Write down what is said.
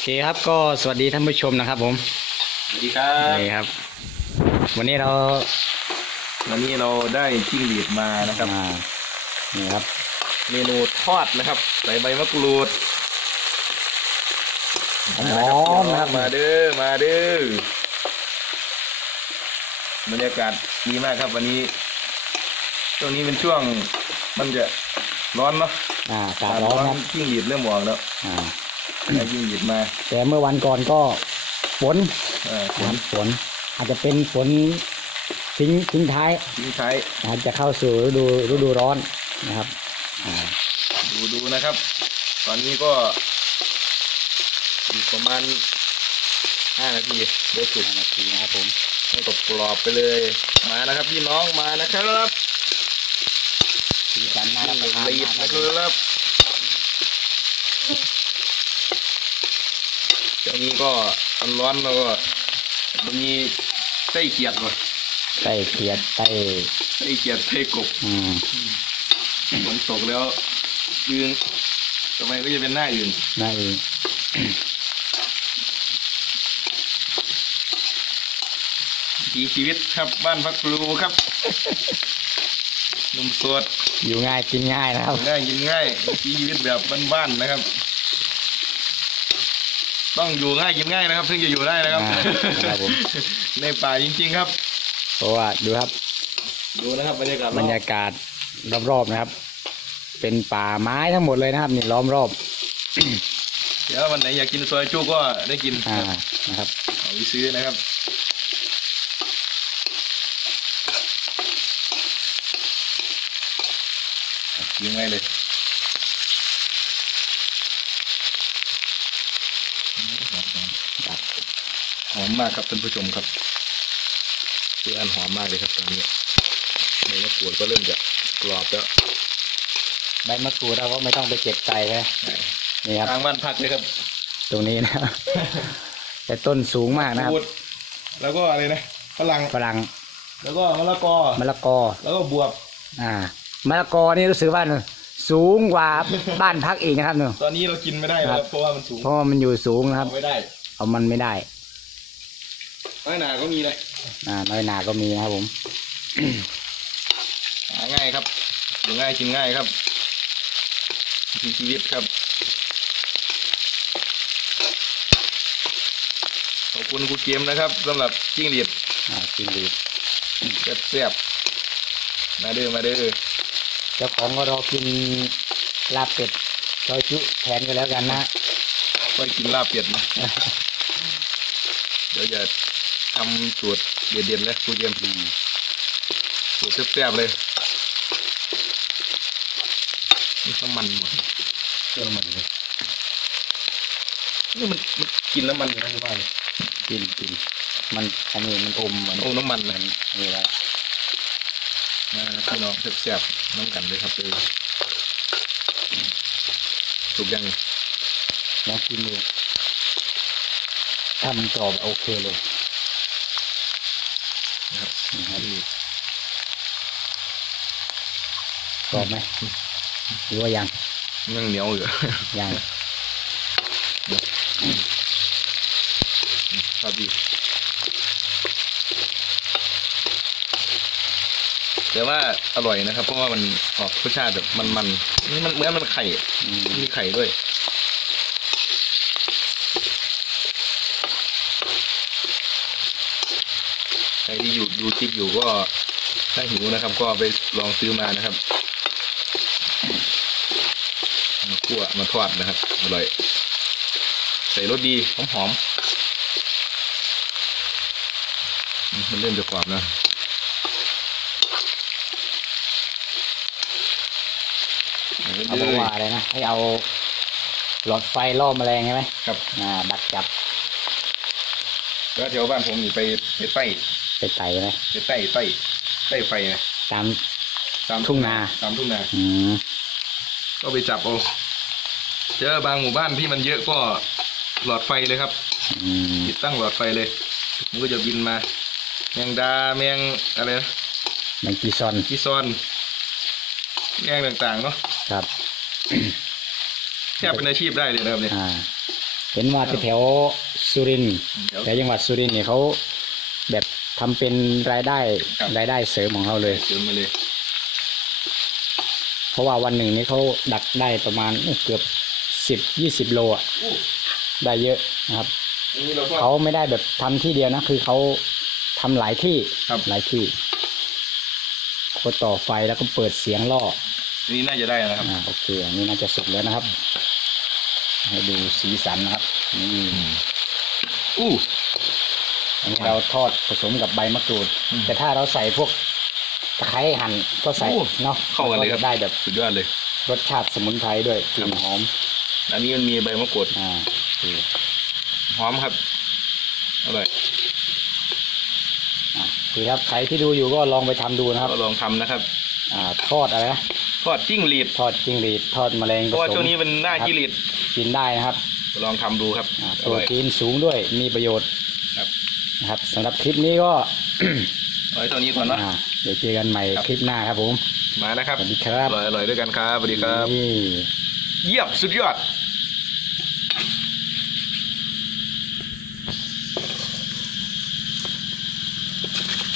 เคครับก็สวัสดีท่านผู้ชมนะครับ ผมสวัสดีครับนี่ครับ วันนี้เราวันนี้เราได้จิ้งหรีดมานะครับมานี่ครับ เมนูทอดนะครับใส่ใบมะกรูดหอมๆนะครับมาเด้อมาเด้อบรรยากาศดีมากครับ วันนี้ช่วงนี้เป็นช่วงมันจะร้อนเนาะอ่าอากาศร้อนครับจิ้งหรีดเริ่มออกแล้วอ่า ได้จิ้งหรีดมาแต่เมื่อวันก่อนก็ฝนเออผนะคลรับฝน อาจจะเป็นฝนทิ้งทิ้งท้ายทิ้งท้ายนะครับจะเข้าสู่ฤดูฤดูร้อนนะครับอ่าดูดูนะครับ ตอนนี้ก็อีกประมาณห้านาทีเดี๋ยวสุกนาทีนะครับผมให้กรอบกรอบๆไปเลยมานะครับพี่น้องมานะครับสีสันน่ารับประทานละเอียดมากนะคครับ รับช่วงนี้ก็มันร้อนแล้วก็มีไส้เขียดว่ะไส้เขียดไส้ไส้เขียดไส้กบอืมฝนตกแล้วยืนทำไมก็จะเป็นหน้าอื่นน่าเองวิถีชีวิตครับบ้านพักครูครับหนุ่มโสดอยู่ง่ายกินง่ายนะครับง่ายกินง่ายวิถีชีวิตแบบบ้านๆนะครับ ต้องอยู่ง่ายกินง่ายนะครับถึงจะอยู่ได้นะครับอ่าครับผม ในป่าจริง ๆ ครับ เพราะว่าดูครับดูนะครับบรรยากาศบรรยากาศรอบๆนะครับ เป็นป่าไม้ทั้งหมดเลยนะครับ นี่ล้อมรอบเดี๋ยววันไหนอยากกินซอยจุก็ได้กินอ่านะครับเอาไปซื้อนะครับยิงไงเลย ครับหอมมากครับท่านผู้ชมครับคืออันหอมมากเลยครับตอนนี้ในมะกรูดก็เริ่มจะกรอบแล้วใบมะกรูดเราก็ไม่ต้องไปเก็บใจนะนี่ครับทางบ้านพักเลยครับ ตรงนี้นะครับแต่ต้นสูงมากนะครับพูดแล้วก็อะไรนะฝรั่งฝรั่งแล้วก็มะละกอมะละกอ แล้วก็บวบอ่ามะละกอนี่รู้สึกว่าสูงกว่าบ้านพักอีกนะครับเนอะตอนนี้เรากินไม่ได้แล้วครับเพราะว่ามันสูงเพราะว่ามันอยู่สูงนะครับเอาไม่ได้ เอามันไม่ได้น้อยหนาก็มีเลยอ่าน้อยหนาก็มีนะครับผม หาง่ายครับอยู่ง่ายกินง่ายครับมีชีวิตครับ ขอบคุณครูเกมนะครับสำหรับจิ้งหรีดอ่าจริงดีแซ่บๆมาเด้อมาเด้อเจ้าของก็รอกินลาบเป็ดซอยจุแทนกันแล้วกันนะค่อยกินลาบเป็ดนะ เดี๋ยวจะทำสูตรเด็ดๆเลยครูเกมสูตรแซ่บๆเลยนี่น้ำมันหมดเครื่องน้ำมันเลยนี่มันมันกินน้ำมันอยู่นะที่บ้านกินกินมันอันนี้มันอมเหมือนโอ้น้ำมันเหมืนะอนนี่แล้วนะครับพี่น้องแซ่บๆน้ำกันเลยครับเลยถูกยังลองกินดูถ้า มันกรอบโอเคเลยนะครับนะครับกรอบไหมหรือว่ายังยังเหนียวอยู่ยังครับพี่แต่ว่าอร่อยนะครับ เพราะว่ามันออกรสชาติแบบมันๆนี่มันเหมือนมันไข่อืมมีไข่ด้วย ใครที่อยู่ ดูคลิปอยู่ก็ถ้าหิวนะครับ ก็ไปลองซื้อมานะครับ มาคั่วมาทอดนะครับอร่อย ใส่รสดีหอมหอมๆอืมมันเริ่มจะกรอบนะเขาบอกว่าอะไรนะ ให้เอาหลอดไฟล่อแมลงใช่ไหมครับ อ่าดักจับ แล้วแถวบ้านผมนี่ไปไปไต่ไปไต่ไหมไปไต่ไต่ไต่ไฟนะตามตามทุ่งนาตามทุ่งนาอืมก็ไปจับเอาเจอบางหมู่บ้านที่มันเยอะก็หลอดไฟเลยครับอืมติดตั้งหลอดไฟเลย มันก็จะบินมา แมงดาแมงอะไรนะแมงกีซอนกีซอนแมงต่างๆเนาะครับแค่เป็นอาชีพได้เลยนะครับเนี่ยอ่าเห็นว่าแถวๆ สุรินทร์เดี๋ยว แต่จังหวัดสุรินทร์เนี่ยเขาแบบทำเป็นรายได้ครับ รายได้เสริมของเขาเลยเติมมาเลยเพราะว่าวันหนึ่งนี้เขาดักได้ประมาณโอ้เกือบสิบยี่สิบโลอะอู้ได้เยอะนะครับ อันนี้เราก็ เขาไม่ได้แบบทำที่เดียวนะ คือเขาทำหลายที่ครับ หลายที่เขาต่อไฟแล้วก็เปิดเสียงล่ออันนี้น่าจะได้นะครับ อ่าโอเคอันนี้น่าจะสุกแล้วนะครับ ให้ดูสีสันนะครับนี่ อู้อันนี้เราทอดผสมกับใบมะกรูด อืมแต่ถ้าเราใส่พวกตะไคร้หั่นก็ใส่โอ้เนาะเข้ากันเลยครับ จะได้แบบสุดยอดเลย รสชาติสมุนไพรด้วยกลิ่นหอมอันนี้มันมีใบมะกรูดอ่าโอเคหอมครับอร่อยอะโอเคครับใครที่ดูอยู่ก็ลองไปทำดูนะครับก็ลองทำนะครับอ่าทอดอะไรนะทอดจิ้งหรีดทอดจิ้งหรีดทอดแมลงเพผราะว่าสช่วมงนี้เป็นหน้าจิ้งหรีดกินได้นะครับ ลองทำดูครับอ่าอโปรร่อย ตีนสูงด้วยมีประโยชน์ครับ นะครับสำหรับคลิปนี้ก็ เอาไว้เท่านี้ก่อนเนาะ อ่าเดี๋ยวเจอกันใหม่ครับ คลิปหน้าครับผม มานะครับสวัสดีครับ อร่อยอร่อยด้วยกันครับสวัสดีครับ นี่ เยี่ยมสุดยอด